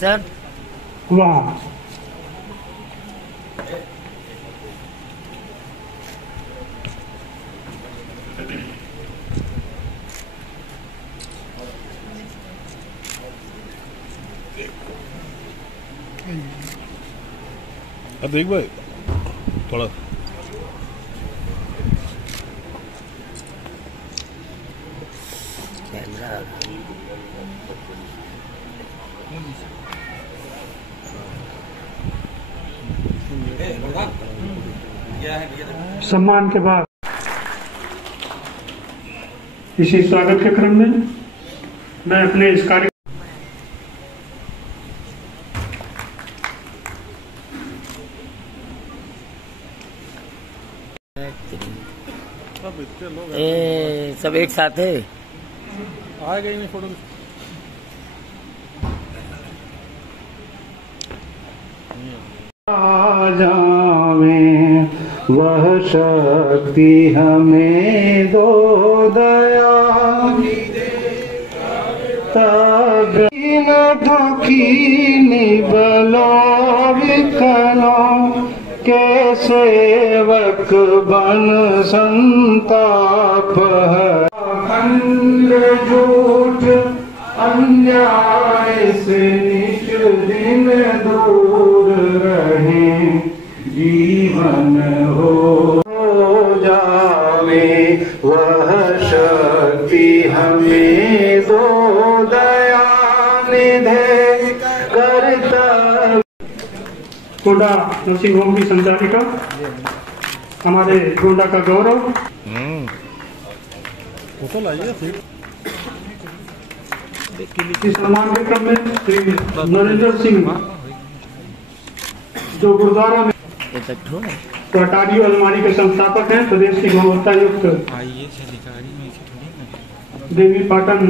Sir वहाँ अब देख भाई थोड़ा सम्मान के बाद इसी स्वागत के क्रम में मैं अपने इस कार्य सब एक साथ है आ गई नहीं फोटो आ जावे वह शक्ति हमें दो दया दुखी निबलो विकलों के सेवक बन संताप है खंड झूठ अन्याय से निज दिन दूर रहे जीवन हो जावे वह शक्ति हमें दो दया निधे करता। गोंडा नर्सिंग होम की संचालिका हमारे गोंडा का गौरव फोटो लाइए इस सम्मान के क्रम में श्री नरेंद्र सिंह जो गुरुद्वारा में अटारी अलमारी के संस्थापक हैं, प्रदेश की गुणवत्ता युक्त देवी पाटन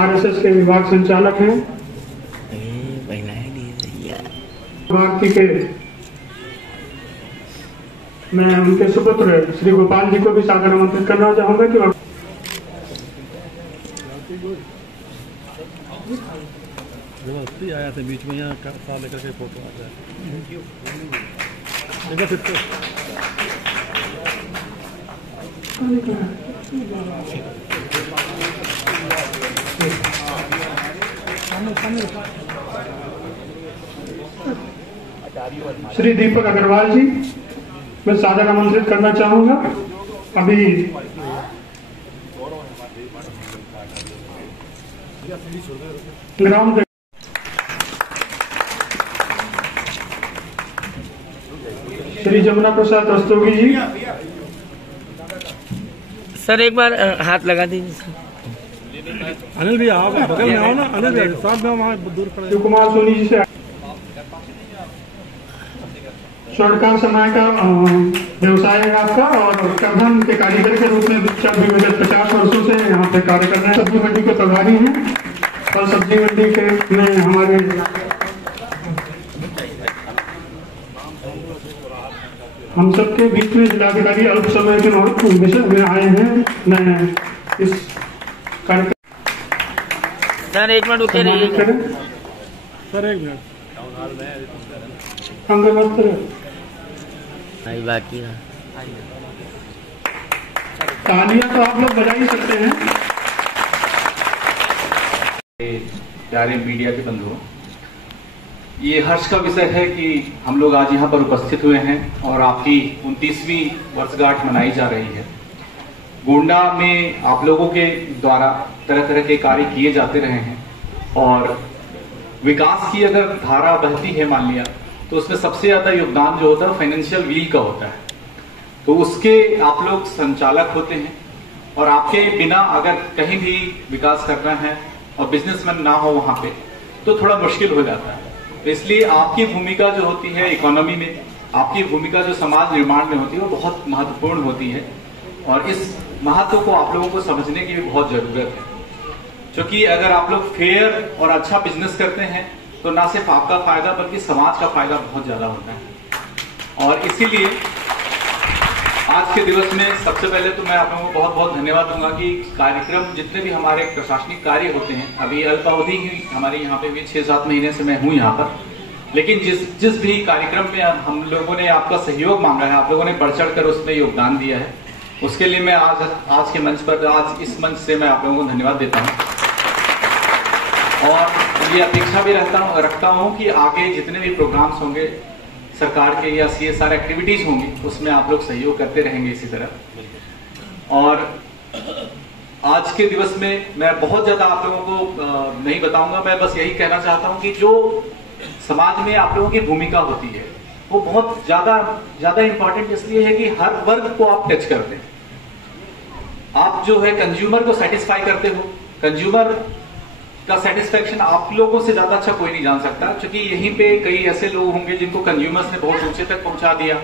RSS के विभाग संचालक हैं। भारती के मैं उनके सुपुत्र श्री गोपाल जी को भी सादर आमंत्रित करना चाहूंगा कि आया था बीच में यहाँ साथ लेकर के फोटो आ जाए। श्री दीपक अग्रवाल जी मैं सादर आमंत्रित करना चाहूंगा। अभी ग्राउंड श्री जमुना प्रसाद रस्तोगी जी सर एक बार हाथ लगा दीजिए। अनिल भैया आप बगल में आओ ना, अनिल भैया साथ में वहाँ दूर खड़े। शिव कुमार सोनी जी से स्वर्णकार समय का व्यवसाय है आपका और करधन के कारीगर के रूप में विगत 50 वर्षों से यहाँ पे कार्य कर रहे हैं। सब्जी मंडी के प्रभारी हैं और सब्जी मंडी के में हमारे हम सबके बीच में जिलाधिकारी अल्प समय के विषय में आए हैं। मैं इस कार्यक्रम सर एक मिनट रुके रहिए सर, एक मिनट बाकी तालियां तो आप लोग बजा ही सकते हैं। प्यारे मीडिया के बंधुओं, ये हर्ष का विषय है कि हम लोग आज यहाँ पर उपस्थित हुए हैं और आपकी 29वीं वर्षगांठ मनाई जा रही है। गोंडा में आप लोगों के द्वारा तरह तरह के कार्य किए जाते रहे हैं और विकास की अगर धारा बहती है मान लिया तो उसमें सबसे ज्यादा योगदान जो होता है फाइनेंशियल व्हील का होता है। तो उसके आप लोग संचालक होते हैं और आपके बिना अगर कहीं भी विकास करना है और बिजनेसमैन ना हो वहां पे तो थोड़ा मुश्किल हो जाता है। तो इसलिए आपकी भूमिका जो होती है इकोनॉमी में, आपकी भूमिका जो समाज निर्माण में होती है वो बहुत महत्वपूर्ण होती है और इस महत्व को आप लोगों को समझने की भी बहुत जरूरत है। क्योंकि अगर आप लोग फेयर और अच्छा बिजनेस करते हैं तो ना सिर्फ आपका फायदा बल्कि समाज का फायदा बहुत ज्यादा होता है। और इसीलिए आज के दिवस में सबसे पहले तो मैं आप लोगों को बहुत बहुत धन्यवाद दूंगा कि कार्यक्रम जितने भी हमारे प्रशासनिक कार्य होते हैं, अभी अल्पावधि ही हमारे यहाँ पे भी 6-7 महीने से मैं हूँ यहाँ पर, लेकिन जिस भी कार्यक्रम में हम लोगों ने आपका सहयोग मांगा है, आप लोगों ने बढ़ चढ़ कर उसमें योगदान दिया है, उसके लिए मैं आज के मंच पर, आज इस मंच से मैं आप लोगों को धन्यवाद देता हूँ। और ये अपेक्षा भी रखता हूँ कि आगे जितने भी प्रोग्राम्स होंगे सरकार के या CSR एक्टिविटीज होंगी, उसमें आप लोग सहयोग करते रहेंगे इसी तरह। और आज के दिवस में मैं बहुत ज्यादा आप लोगों को नहीं बताऊंगा, मैं बस यही कहना चाहता हूं कि जो समाज में आप लोगों की भूमिका होती है वो बहुत ज्यादा इंपॉर्टेंट इसलिए है कि हर वर्ग को आप टच करते हैं। आप जो है कंज्यूमर को सेटिस्फाई करते हो, कंज्यूमर का सेटिस्फेक्शन आप लोगों से ज्यादा अच्छा कोई नहीं जान सकता, क्योंकि यहीं पे कई ऐसे लोग होंगे जिनको कंज्यूमर्स ने बहुत ऊंचे तक पहुंचा दिया,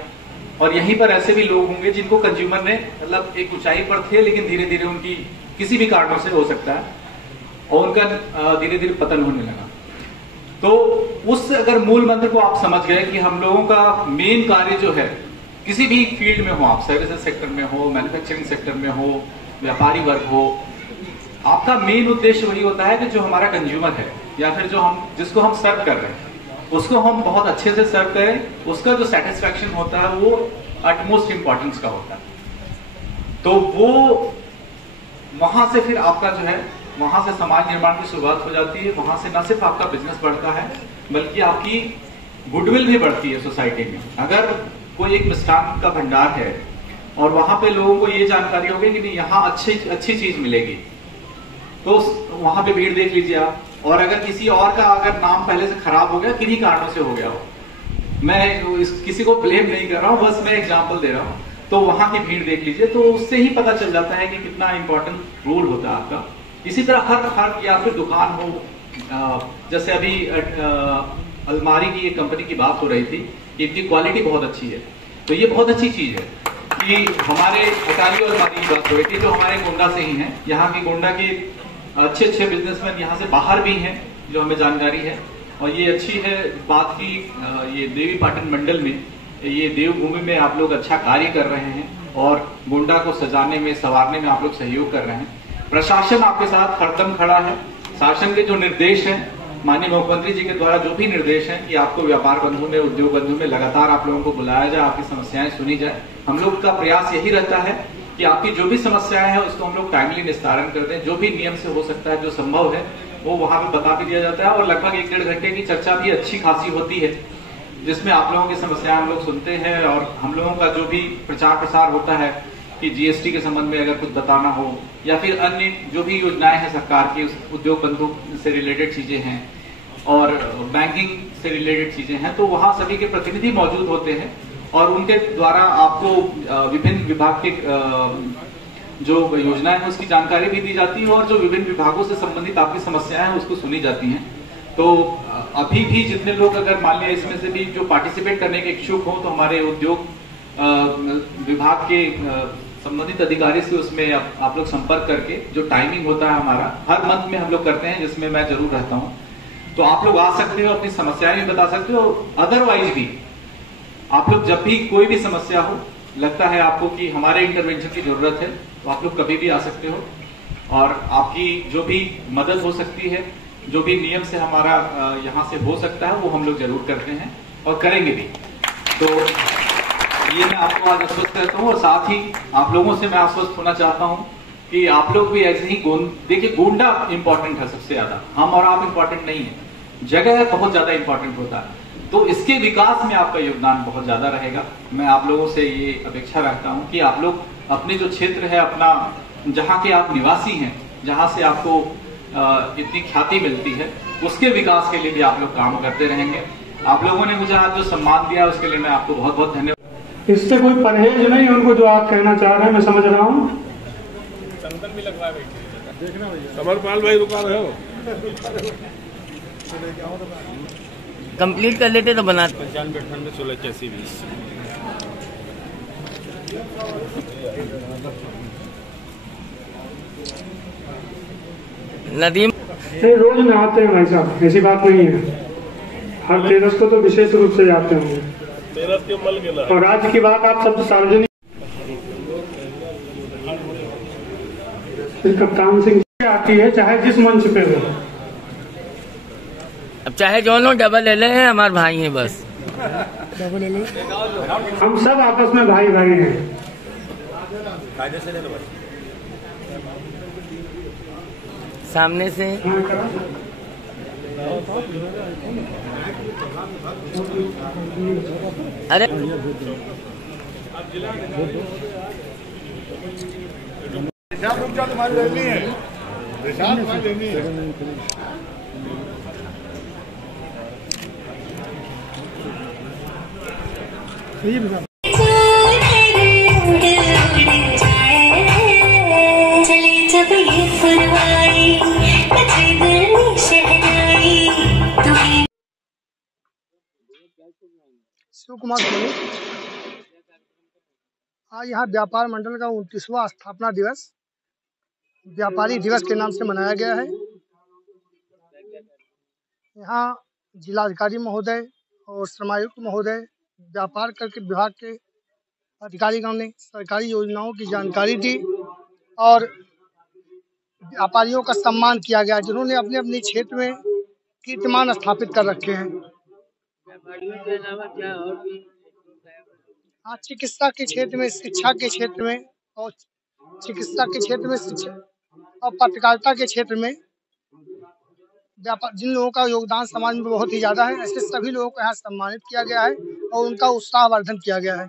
और यहीं पर ऐसे भी लोग होंगे जिनको कंज्यूमर ने मतलब एक ऊंचाई पर थे लेकिन धीरे धीरे उनकी किसी भी कारणों से हो सकता है और उनका धीरे धीरे पतन होने लगा। तो उस अगर मूल मंत्र को आप समझ गए कि हम लोगों का मेन कार्य जो है, किसी भी फील्ड में हो, आप सर्विसेज सेक्टर में हो, मैन्युफैक्चरिंग सेक्टर में हो, व्यापारी वर्ग हो, आपका मेन उद्देश्य वही होता है कि जो हमारा कंज्यूमर है या फिर जिसको हम सर्व कर रहे हैं उसको हम बहुत अच्छे से सर्व करें, उसका जो सेटिस्फेक्शन होता है वो अटमोस्ट इंपॉर्टेंस का होता है। तो वो वहां से फिर आपका जो है, वहां से समाज निर्माण की शुरुआत हो जाती है। वहां से न सिर्फ आपका बिजनेस बढ़ता है बल्कि आपकी गुडविल भी बढ़ती है सोसाइटी में। अगर कोई एक मिष्ठान का भंडार है और वहां पे लोगों को ये जानकारी होगी कि नहीं यहाँ अच्छी चीज मिलेगी, तो वहां पे भीड़ देख लीजिए आप। और अगर किसी और का अगर नाम पहले से खराब हो गया, किन्हीं कारणों से हो गया हो, मैं किसी को ब्लेम नहीं कर रहा हूं, बस मैं एग्जांपल दे रहा हूं, तो वहां की भीड़ देख लीजिए, तो उससे ही पता चल जाता है कि कितना इंपॉर्टेंट रोल होता है आपका। इसी तरह हर या फिर दुकान हो, जैसे अभी अलमारी की एक कंपनी की बात हो रही थी, इनकी क्वालिटी बहुत अच्छी है, तो ये बहुत अच्छी चीज है कि हमारे अटारी और अलमारी की बात हो रही थी जो हमारे गोंडा से ही है। यहाँ की गोंडा के अच्छे बिजनेसमैन यहाँ से बाहर भी हैं जो हमें जानकारी है। और ये अच्छी है बात की ये देवी पाटन मंडल में, ये देवभूमि में आप लोग अच्छा कार्य कर रहे हैं और गोंडा को सजाने में संवारने में आप लोग सहयोग कर रहे हैं। प्रशासन आपके साथ हरदम खड़ा है। शासन के जो निर्देश हैं, माननीय मुख्यमंत्री जी के द्वारा जो भी निर्देश हैं कि आपको व्यापार बंधु में, उद्योग बंधु में लगातार आप लोगों को बुलाया जाए, आपकी समस्याएं सुनी जाए। हम लोग का प्रयास यही रहता है कि आपकी जो भी समस्याएं हैं उसको हम लोग टाइमली निस्तारण कर दें। जो भी नियम से हो सकता है, जो संभव है, वो वहां पे बता भी दिया जाता है। और लगभग 1-1.5 घंटे की चर्चा भी अच्छी खासी होती है, जिसमें आप लोगों की समस्याएं हम लोग सुनते हैं। और हम लोगों का जो भी प्रचार प्रसार होता है कि GST के संबंध में अगर कुछ बताना हो या फिर अन्य जो भी योजनाएं हैं सरकार की, उद्योग बंधु से रिलेटेड चीजें हैं और बैंकिंग से रिलेटेड चीजें हैं, तो वहां सभी के प्रतिनिधि मौजूद होते हैं और उनके द्वारा आपको विभिन्न विभाग के जो योजनाएं हैं उसकी जानकारी भी दी जाती है और जो विभिन्न विभागों से संबंधित आपकी समस्याएं हैं उसको सुनी जाती हैं। तो अभी भी जितने लोग अगर मान लिया इसमें से भी जो पार्टिसिपेट करने के इच्छुक हो, तो हमारे उद्योग विभाग के संबंधित अधिकारी से उसमें आप लोग संपर्क करके, जो टाइमिंग होता है हमारा हर मंथ में हम लोग करते हैं जिसमें मैं जरूर रहता हूं, तो आप लोग आ सकते हो, अपनी समस्याएं भी बता सकते हो। अदरवाइज भी आप लोग जब भी कोई भी समस्या हो, लगता है आपको कि हमारे इंटरवेंशन की जरूरत है, तो आप लोग कभी भी आ सकते हो और आपकी जो भी मदद हो सकती है, जो भी नियम से हमारा यहाँ से हो सकता है, वो हम लोग जरूर करते हैं और करेंगे भी। तो ये मैं आपको आज आश्वस्त करता हूँ और साथ ही आप लोगों से मैं आश्वस्त होना चाहता हूँ कि आप लोग भी ऐसे ही देखिए, गोंडा इंपॉर्टेंट है सबसे ज्यादा, हम और आप इंपॉर्टेंट नहीं है, जगह बहुत ज्यादा इंपॉर्टेंट होता है। तो इसके विकास में आपका योगदान बहुत ज्यादा रहेगा। मैं आप लोगों से ये अपेक्षा रखता हूं कि आप लोग अपने जो क्षेत्र है, अपना जहां के आप निवासी हैं, जहां से आपको इतनी ख्याति मिलती है, उसके विकास के लिए भी आप लोग काम करते रहेंगे। आप लोगों ने मुझे आज जो सम्मान दिया उसके लिए मैं आपको बहुत बहुत धन्यवाद। इससे कोई परहेज नहीं, उनको जो आप कहना चाह रहे हैं मैं समझ रहा हूँ। समरपाल भाई रुका रहे हो, कंप्लीट कर लेते तो बना 95 16 81 20। नदीम नहीं, रोज में आते हैं भाई साहब, ऐसी बात नहीं है। हर 13 को तो विशेष रूप से जाते होंगे। और आज की बात आप सब सार्वजनिक फिर कप्तान सिंह आती है, चाहे जिस मंच पे हो। अब चाहे दोनों डबल एल हैं, हमारे भाई हैं बस। हम सब आपस में भाई भाई हैं। सामने से हाँ, करा। अरे तुम्हारी लेनी है, तुम्हारी लेनी है। शिव कुमार सोनी। आज यहाँ व्यापार मंडल का 29वां स्थापना दिवस व्यापारी दिवस के नाम से मनाया गया है। यहाँ जिलाधिकारी महोदय और श्रमायुक्त महोदय, व्यापार कर के विभाग के अधिकारीगण ने सरकारी योजनाओं की जानकारी दी और व्यापारियों का सम्मान किया गया, जिन्होंने अपने अपने क्षेत्र में कीर्तिमान स्थापित कर रखे हैं। हाँ, चिकित्सा के क्षेत्र में, शिक्षा के क्षेत्र में और चिकित्सा के क्षेत्र में, शिक्षा और पत्रकारिता के क्षेत्र में व्यापार जिन लोगों का योगदान समाज में बहुत ही ज्यादा है, ऐसे सभी लोगों को यहाँ सम्मानित किया गया है और उनका उत्साहवर्धन किया गया है।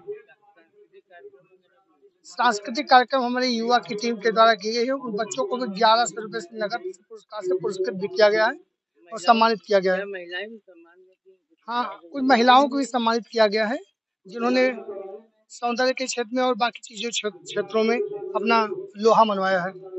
सांस्कृतिक कार्यक्रम हमारे युवा की टीम के द्वारा की गई है। उन बच्चों को भी 1100 रुपये से नगद पुरस्कार से पुरस्कृत भी किया गया है और सम्मानित किया गया है। हाँ, कुछ महिलाओं को भी सम्मानित किया गया है, जिन्होंने सौंदर्य के क्षेत्र में और बाकी चीजों क्षेत्रों में अपना लोहा मनवाया है।